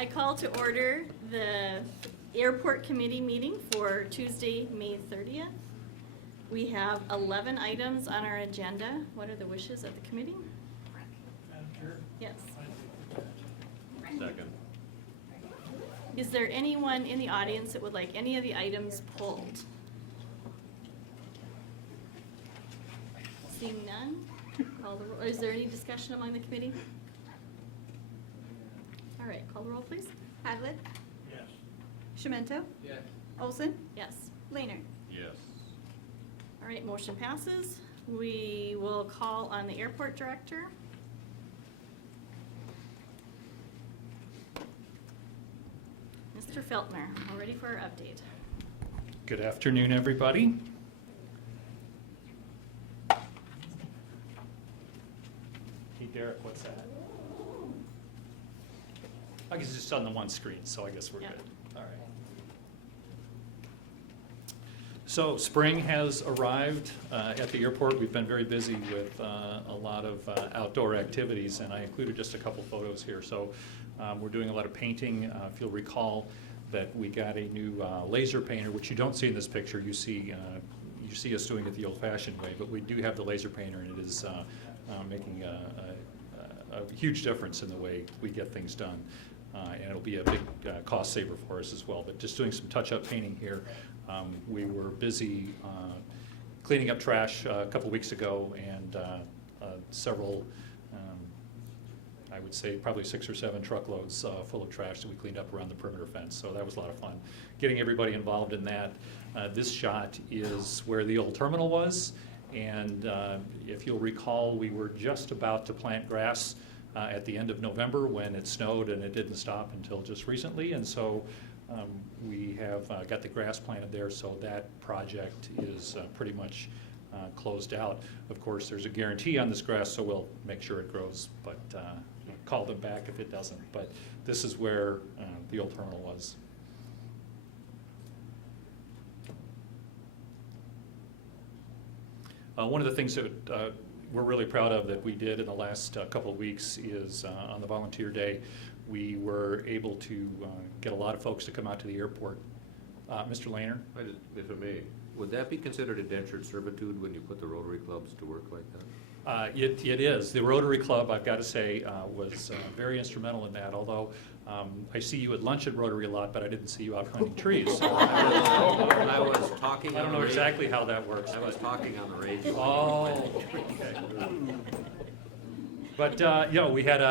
I call to order the airport committee meeting for Tuesday, May 30th. We have 11 items on our agenda. What are the wishes of the committee? Madam Chair? Yes. Second. Is there anyone in the audience that would like any of the items pulled? Seeing none, call the roll. Is there any discussion among the committee? All right, call the roll, please. Hadley, Yes. Schimento, Yes. Olson, Yes. Laner. Yes. All right, motion passes. We will call on the airport director. Mr. Feltner, we're ready for our update. Good afternoon, everybody. Hey, Derek, what's that? I guess it's just on the one screen, so I guess we're Yeah. good. All right. So spring has arrived at the airport. We've been very busy with a lot of outdoor activities, and I included just a couple photos here. So we're doing a lot of painting. If you'll recall that we got a new laser painter, which you don't see in this picture. You see us doing it the old-fashioned way, but we do have the laser painter, and it is making a huge difference in the way we get things done. And it'll be a big cost saver for us as well. But just doing some touch-up painting here. We were busy cleaning up trash a couple weeks ago, and several, I would say probably 6 or 7 truckloads full of trash that we cleaned up around the perimeter fence. So that was a lot of fun. Getting everybody involved in that. This shot is where the old terminal was. And if you'll recall, we were just about to plant grass at the end of November when it snowed, and it didn't stop until just recently. And so we have got the grass planted there, so that project is pretty much closed out. Of course, there's a guarantee on this grass, so we'll make sure it grows, but call them back if it doesn't. But this is where the old terminal was. One of the things that we're really proud of that we did in the last couple of weeks is on the volunteer day, we were able to get a lot of folks to come out to the airport. Mr. Laner? If I may, would that be considered indentured servitude when you put the Rotary clubs to work like that? It is. The Rotary Club, I've got to say, was very instrumental in that, although I see you at lunch at Rotary a lot, but I didn't see you out planting trees. So I was talking I on don't the know radio. exactly how that works. I was but- talking on the radio. Oh, okay. But we had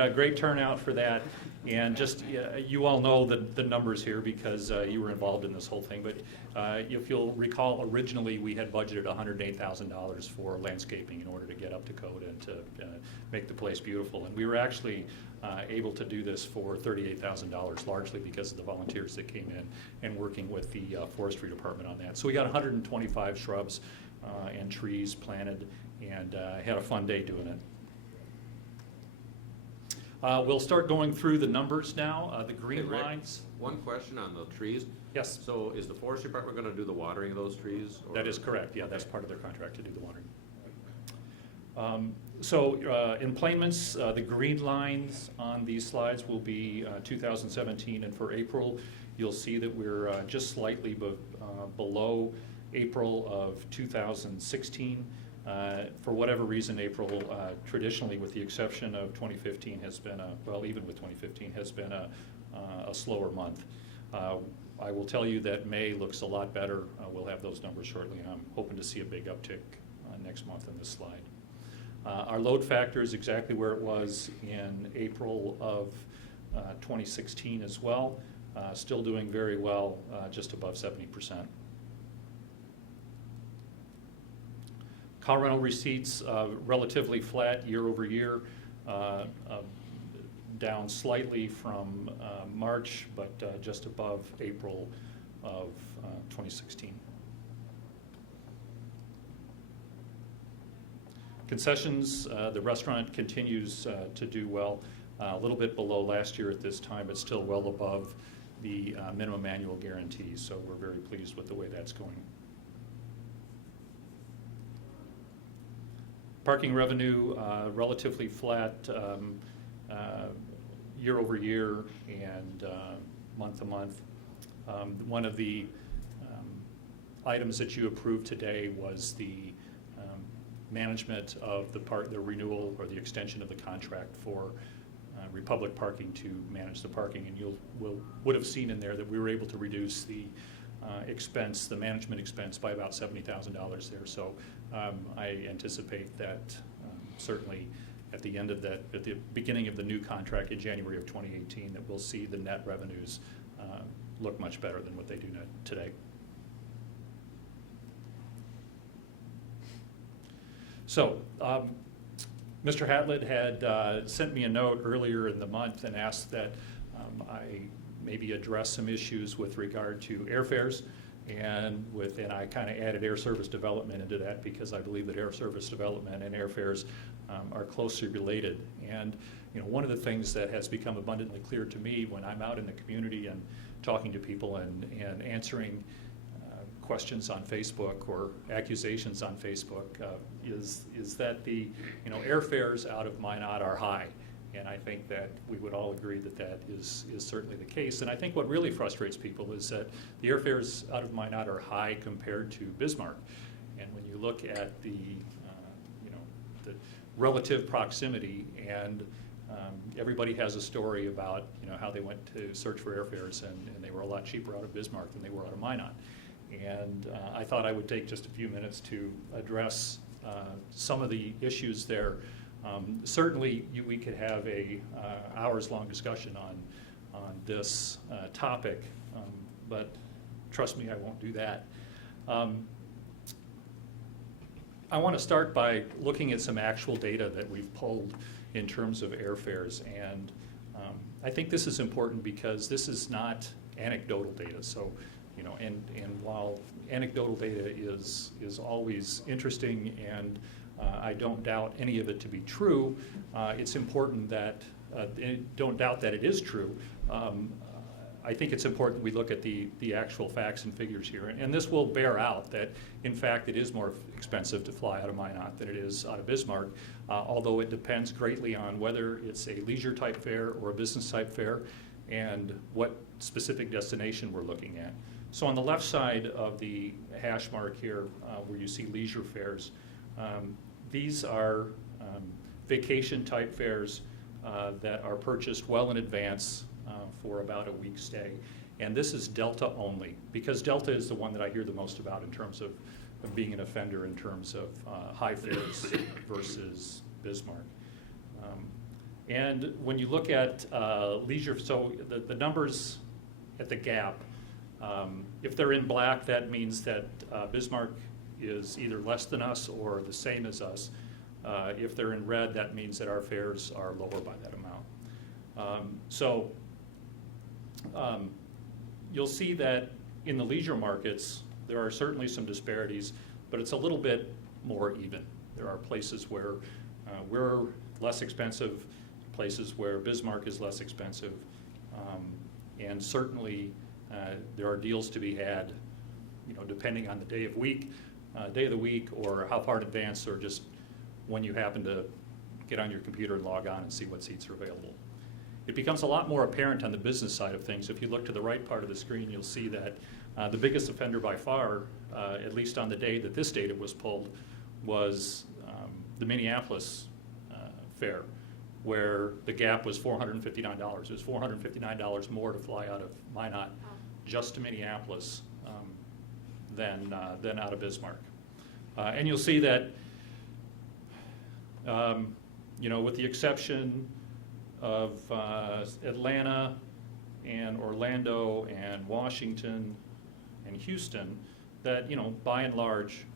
a great turnout for that, and just you all know the numbers here because you were involved in this whole thing. But if you'll recall, originally we had budgeted $108,000 for landscaping in order to get up to code and to make the place beautiful, and we were actually able to do this for $38,000, largely because of the volunteers that came in and working with the forestry department on that. So we got 125 shrubs and trees planted, and had a fun day doing it. We'll start going through the numbers now, the green Hey, Rick, lines. One question on the trees. Yes, So is the forest department gonna do the watering of those trees? or- that is correct. Yeah, that's Okay. part of their contract to do the watering. So emplanements, the green lines on these slides will be 2017, and for April, you'll see that we're just slightly below April of 2016. For whatever reason, April traditionally, with the exception of 2015, has been even with 2015, has been a slower month. I will tell you that May looks a lot better. We'll have those numbers shortly, and I'm hoping to see a big uptick next month in this slide. Our load factor is exactly where it was in April of 2016 as well. Still doing very well, just above 70%. Car rental receipts relatively flat year over year, down slightly from March, but just above April of 2016. Concessions, the restaurant continues to do well, a little bit below last year at this time, but still well above the minimum annual guarantee, so we're very pleased with the way that's going. Parking revenue, relatively flat year over year and month to month. One of the items that you approved today was the management of the renewal or the extension of the contract for Republic Parking to manage the parking. And you would have seen in there that we were able to reduce the expense, the management expense, by about $70,000 there. So I anticipate that certainly at the end of that, at the beginning of the new contract in January of 2018, that we'll see the net revenues look much better than what they do today. So, Mr. Hatlett had sent me a note earlier in the month and asked that I maybe address some issues with regard to airfares, and I kind of added air service development into that because I believe that air service development and airfares are closely related. And one of the things that has become abundantly clear to me when I'm out in the community and talking to people and answering questions on Facebook or accusations on Facebook is that the airfares out of Minot are high, and I think that we would all agree that that is certainly the case. And I think what really frustrates people is that the airfares out of Minot are high compared to Bismarck. And when you look at the the relative proximity, and everybody has a story about how they went to search for airfares and they were a lot cheaper out of Bismarck than they were out of Minot. And I thought I would take just a few minutes to address some of the issues there. Certainly, we could have a hours-long discussion on this topic, but trust me, I won't do that. I want to start by looking at some actual data that we've pulled in terms of airfares, and I think this is important because this is not anecdotal data. So, and while anecdotal data is always interesting, and I don't doubt any of it to be true, it's important that don't doubt that it is true. I think it's important we look at the actual facts and figures here, and this will bear out that, in fact, it is more expensive to fly out of Minot than it is out of Bismarck, although it depends greatly on whether it's a leisure type fare or a business type fare and what specific destination we're looking at. So on the left side of the hash mark here, where you see leisure fares, these are vacation type fares that are purchased well in advance for about a week's stay. And this is Delta only, because Delta is the one that I hear the most about in terms of being an offender in terms of high fares versus Bismarck. And when you look at leisure, so the numbers at the gap, if they're in black, that means that Bismarck is either less than us or the same as us. If they're in red, that means that our fares are lower by that amount. You'll see that in the leisure markets, there are certainly some disparities, but it's a little bit more even. There are places where we're less expensive, places where Bismarck is less expensive, and certainly there are deals to be had, depending on the day of the week, or how far in advance, or just when you happen to get on your computer and log on and see what seats are available. It becomes a lot more apparent on the business side of things. If you look to the right part of the screen, you'll see that the biggest offender by far, at least on the day that this data was pulled, was the Minneapolis fare, where the gap was $459. It was $459 more to fly out of Minot just to Minneapolis than out of Bismarck. And you'll see that, with the exception of Atlanta and Orlando and Washington and Houston, that, by and large,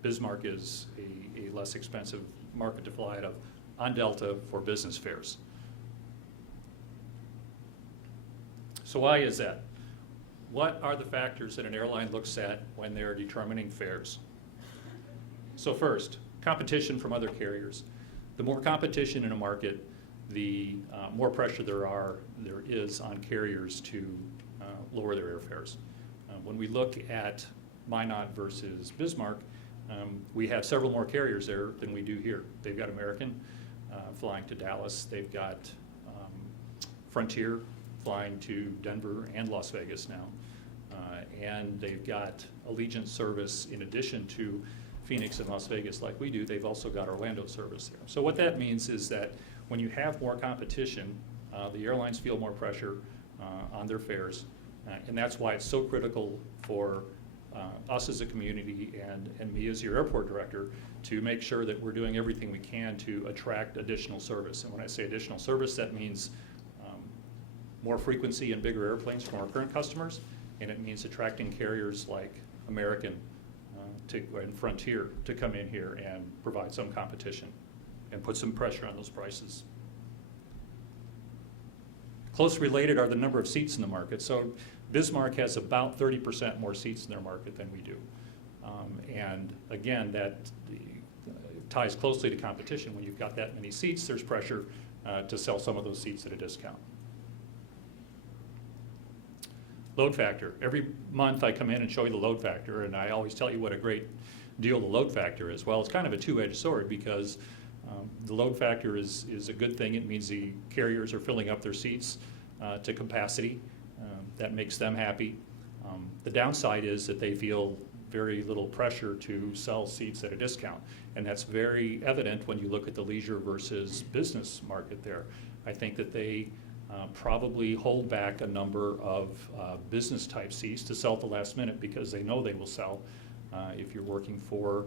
Bismarck is a less expensive market to fly out of on Delta for business fares. So why is that? What are the factors that an airline looks at when they're determining fares? So first, competition from other carriers. The more competition in a market, the more pressure there is on carriers to lower their airfares. When we look at Minot versus Bismarck, we have several more carriers there than we do here. They've got American flying to Dallas. They've got Frontier flying to Denver and Las Vegas now. And they've got Allegiant service in addition to Phoenix and Las Vegas like we do. They've also got Orlando service there. So what that means is that when you have more competition, the airlines feel more pressure on their fares. And that's why it's so critical for us as a community and me as your airport director to make sure that we're doing everything we can to attract additional service. And when I say additional service, that means more frequency and bigger airplanes from our current customers, and it means attracting carriers like American and Frontier to come in here and provide some competition and put some pressure on those prices. Close related are the number of seats in the market. So Bismarck has about 30% more seats in their market than we do. And again, that ties closely to competition. When you've got that many seats, there's pressure to sell some of those seats at a discount. Load factor. Every month I come in and show you the load factor, and I always tell you what a great deal the load factor is. Well, it's kind of a two-edged sword because the load factor is a good thing. It means the carriers are filling up their seats to capacity. That makes them happy. The downside is that they feel very little pressure to sell seats at a discount, and that's very evident when you look at the leisure versus business market there. I think that they probably hold back a number of business type seats to sell at the last minute because they know they will sell. If you're working for,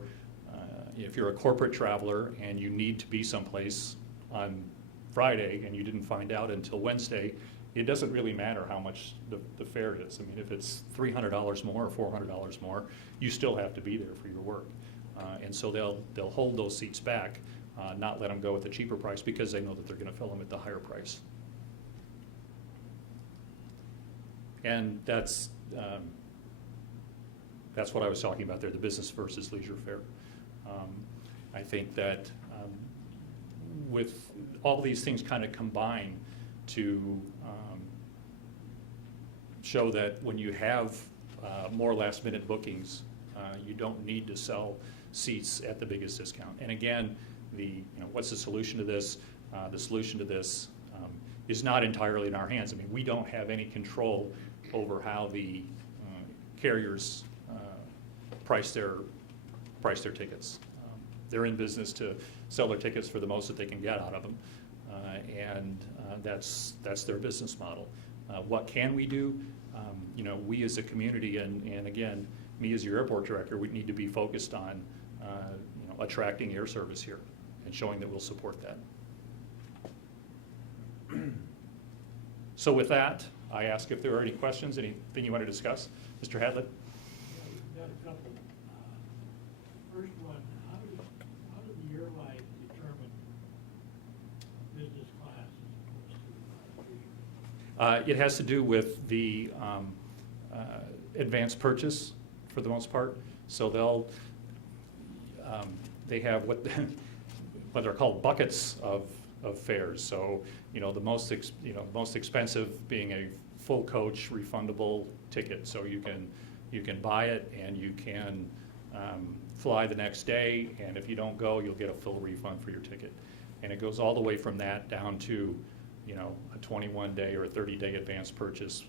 if you're a corporate traveler and you need to be someplace on Friday and you didn't find out until Wednesday, it doesn't really matter how much the fare is. I mean, if it's $300 more or $400 more, you still have to be there for your work. And so they'll hold those seats back, not let them go at the cheaper price because they know that they're going to fill them at the higher price. And that's what I was talking about there, the business versus leisure fare. I think that with all these things kind of combine to show that when you have more last minute bookings, you don't need to sell seats at the biggest discount. And again, what's the solution to this? The solution to this is not entirely in our hands. I mean, we don't have any control over how the carriers price their tickets. They're in business to sell their tickets for the most that they can get out of them, and that's their business model. What can we do? We as a community, and again, me as your airport director, we need to be focused on attracting air service here and showing that we'll support that. So with that, I ask if there are any questions, anything you want to discuss. Mr. Hadlett? We've got a couple. First one, how did the airline determine business class as opposed to leisure? It has to do with the advanced purchase for the most part. So they have what they're called buckets of fares. So the most expensive being a full coach refundable ticket. So you can buy it and you can fly the next day, and if you don't go, you'll get a full refund for your ticket. And it goes all the way from that down to a 21-day or a 30-day advance purchase,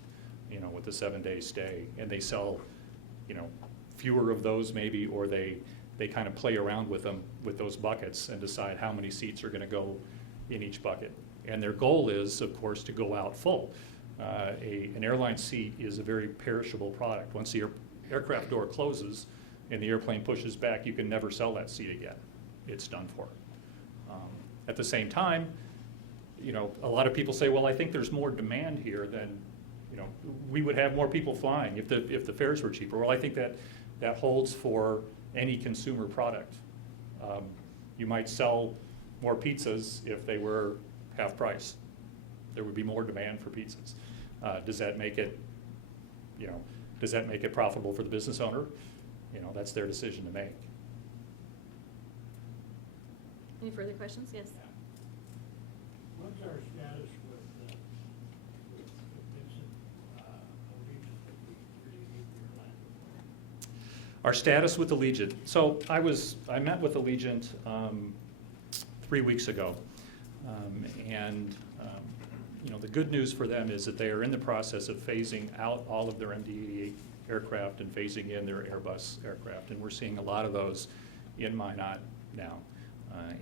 with a 7-day stay. And they sell, fewer of those maybe, or they kind of play around with them, with those buckets, and decide how many seats are going to go in each bucket. And their goal is, of course, to go out full. An airline seat is a very perishable product. Once the aircraft door closes and the airplane pushes back, you can never sell that seat again. It's done for. At the same time, a lot of people say, well, I think there's more demand here than, we would have more people flying if the fares were cheaper. Well, I think that holds for any consumer product. You might sell more pizzas if they were half price. There would be more demand for pizzas. Does that make it profitable for the business owner? That's their decision to make. Any further questions? Yes. What's our status with Vincent Allegiant that we really need the airline for? Our status with Allegiant. So I met with Allegiant 3 weeks ago, and the good news for them is that they are in the process of phasing out all of their MD-88 aircraft and phasing in their Airbus aircraft, and we're seeing a lot of those in Minot now,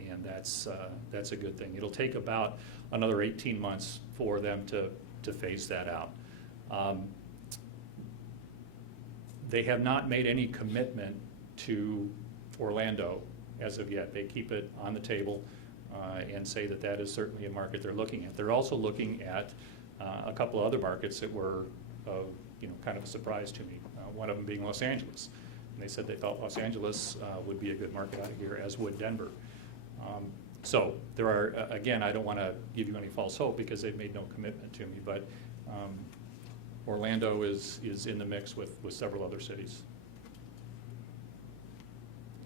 and that's a good thing. It'll take about another 18 months for them to phase that out. They have not made any commitment to Orlando as of yet. They keep it on the table and say that that is certainly a market they're looking at. They're also looking at a couple of other markets that were kind of a surprise to me, one of them being Los Angeles. And they said they thought Los Angeles would be a good market out of here, as would Denver. So there are, again, I don't want to give you any false hope because they've made no commitment to me, but Orlando is in the mix with several other cities.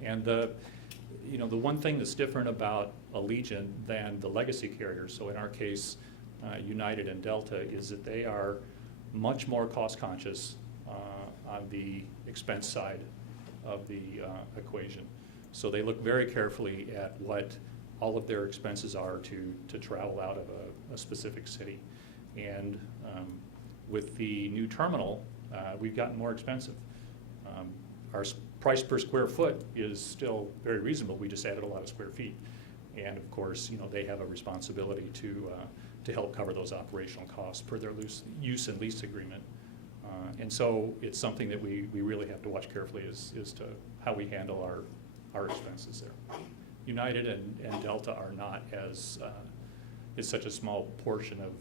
And the one thing that's different about Allegiant than the legacy carriers, so in our case, United and Delta, is that they are much more cost conscious on the expense side of the equation. So they look very carefully at what all of their expenses are to travel out of a specific city. And with the new terminal, we've gotten more expensive. Our price per square foot is still very reasonable. We just added a lot of square feet. And of course, they have a responsibility to help cover those operational costs per their use and lease agreement. And so it's something that we really have to watch carefully as to how we handle our expenses there. United and Delta are not as, it's such a small portion of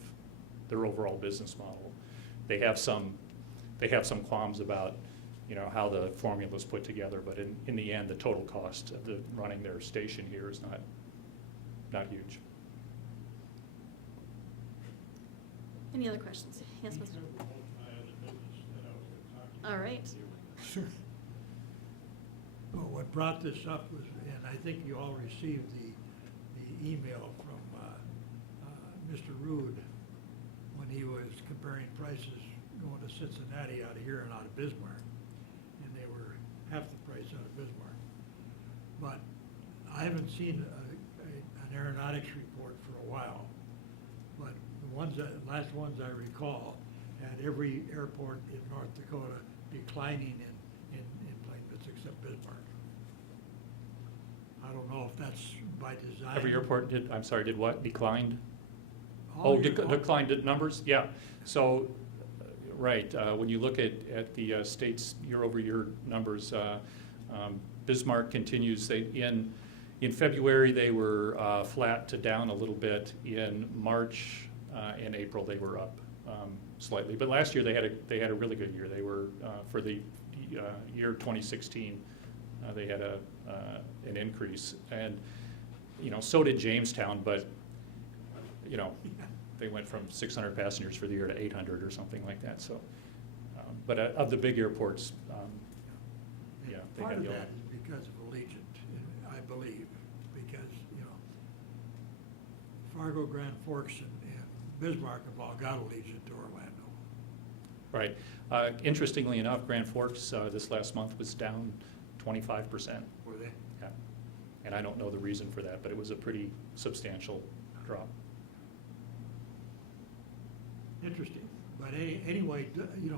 their overall business model. They have some qualms about how the formula is put together, but in the end, the total cost of running their station here is not huge. Any other questions? Yes, Mr. All right. Well, what brought this up was, and I think you all received the email from Mr. Rude when he was comparing prices going to Cincinnati out of here and out of Bismarck, and they were half the price out of Bismarck. But I haven't seen an aeronautics report for a while, but the last ones I recall had every airport in North Dakota declining in plane bits except Bismarck. I don't know if that's by design. Every airport did what? Declined? All Declined numbers? Yeah. So, right, when you look at the state's year-over-year numbers, Bismarck continues. In February, they were flat to down a little bit. In March and April, they were up slightly. But last year, they had a really good year. They were, for the year 2016, they had an increase. And, so did Jamestown, but, they went from 600 passengers for the year to 800 or something like that. So, but of the big airports, yeah, they Part had of the that is because of Allegiant, I believe, because, Fargo, Grand Forks, and Bismarck have all got Allegiant to Orlando. Right. Interestingly enough, Grand Forks this last month was down 25%. Were they? Yeah. And I don't know the reason for that, but it was a pretty substantial drop. Interesting. But anyway,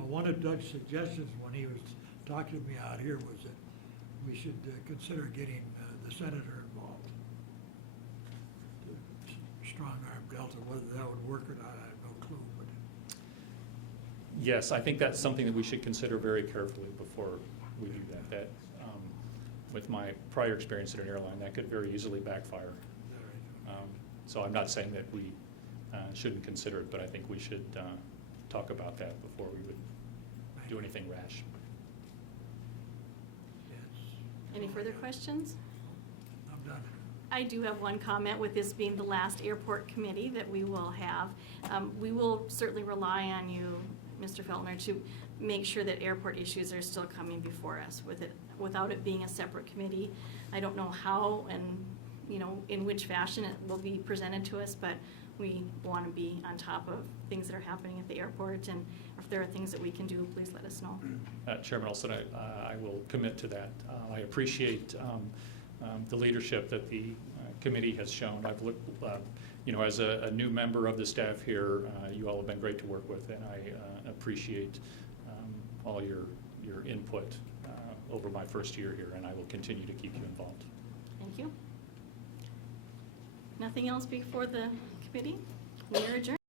one of Doug's suggestions when he was talking to me out here was that we should consider getting the senator involved. To strong-arm Delta, whether that would work or not, I have no clue. But Yes, I think that's something that we should consider very carefully before we do that. That, with my prior experience at an airline, that could very easily backfire. is that right? So I'm not saying that we shouldn't consider it, but I think we should talk about that before we would do anything rash. Yes. Any further questions? I'm done. I do have one comment with this being the last airport committee that we will have. We will certainly rely on you, Mr. Feltner, to make sure that airport issues are still coming before us. Without it being a separate committee, I don't know how and, in which fashion it will be presented to us, but we want to be on top of things that are happening at the airport, and if there are things that we can do, please let us know. Chairman Olson, I will commit to that. I appreciate the leadership that the committee has shown. I've looked, you know, as a new member of the staff here, you all have been great to work with, and I appreciate all your input over my first year here, and I will continue to keep you involved. Thank you. Nothing else before the committee? We are adjourned.